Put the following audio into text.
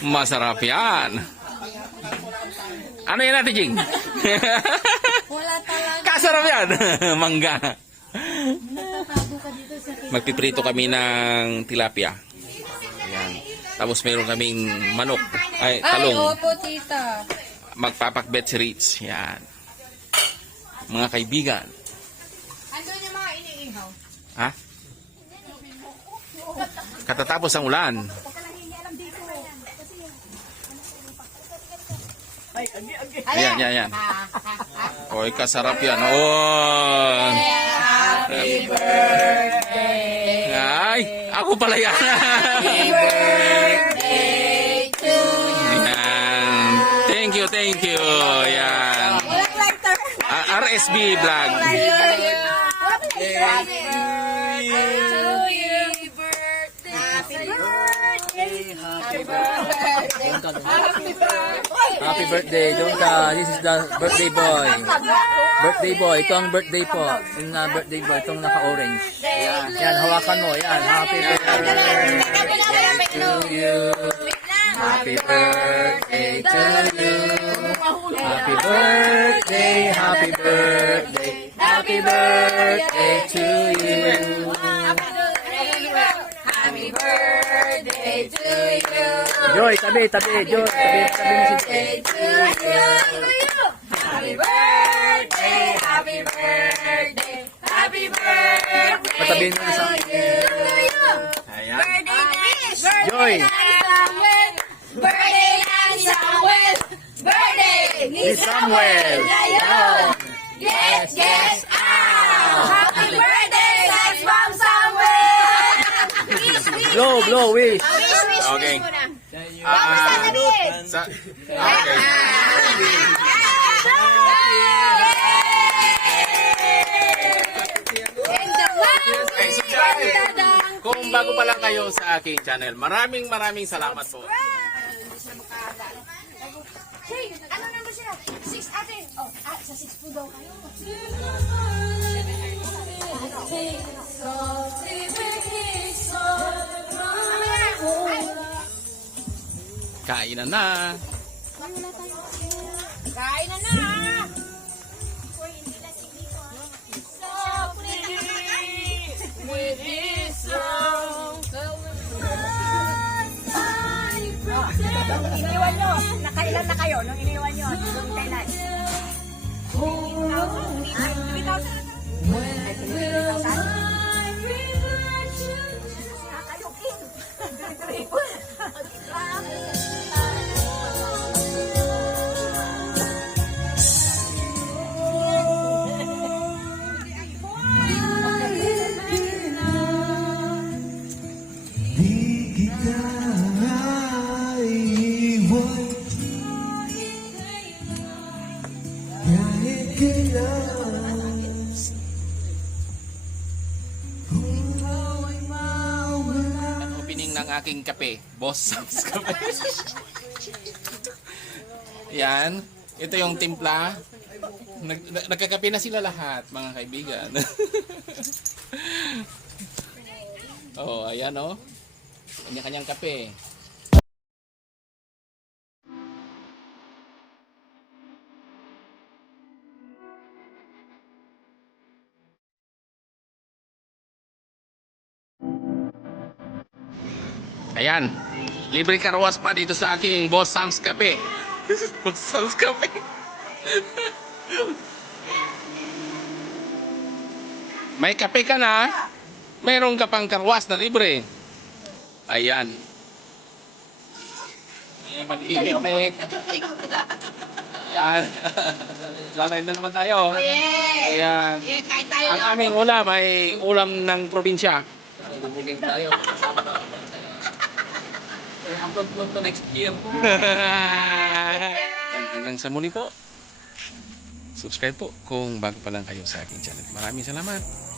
Masarap yan. Ano yan natin, Jing? Wala talaga. Kasarap yan. Mangga. Nagtatago ka dito sa Magpiprito kami ng tilapia. Ayan. Tapos meron kaming manok. Ay, Ay, talong. opo, tita. Magpapakbet si Rich. Yan. Mga kaibigan. Andun yung mga iniihaw. Ha? Katatapos ang ulan. Ayan, yan, yan. Oy, kasarap yan. Oh. Happy birthday. Ay, ako pala yan. Happy birthday to you. Yan. Thank you, thank you. Yan. Walang lighter. RSB vlog. Happy birthday to you. Happy birthday. Happy birthday. Happy birthday. Happy birthday. Happy birthday, doon ka. This is the birthday boy. Birthday boy, ito ang birthday po. Yung birthday boy, itong naka-orange. Yan, hawakan mo. Yan, happy birthday to you. Happy birthday to you. Happy birthday, happy birthday. Happy birthday to you. Happy birthday to you. Joy, tabi, Joy. Tabi mo si Joy. To you. Happy birthday, happy birthday, happy birthday Patabihin mo isa. to you. Ayan. Birthday wish. Joy. Birthday ni Samuel. Birthday ni Ni Samuel. Ayun. Yes, yes, happy birthday, sex bomb Samuel. Blow, wish. Wish Okay. muna. Sa, okay. Kung bago pa lang kayo sa aking channel, maraming salamat po. Ano naman sila? 6 atin. Oh, sa 6 po daw kayo. Kainan na. Kain na na. With this song. Nung iniwan nyo, nakailan na kayo nung iniwan nyo? Nung kailan? 'Ang opening ng aking kape, Boss Sam's Kape. Yan, ito yung timpla. Nagkakape na sila lahat, mga kaibigan. Oh, ayan oh. Kanya-kanyang kape. Ayan, libre karawas pa dito sa aking Boss Sam's Kape. Boss Sam's Kape. May kape ka na, mayroon ka pang karawas na libre. Ayan. Mag-iiklik. Ayan. Lalay na naman tayo. Ayan. Ang aming ulam ay ulam ng probinsya. Bumugin tayo. Upload to next year. Hanggang sa muli po. Subscribe po kung bago pa lang kayo sa aking channel. Maraming salamat.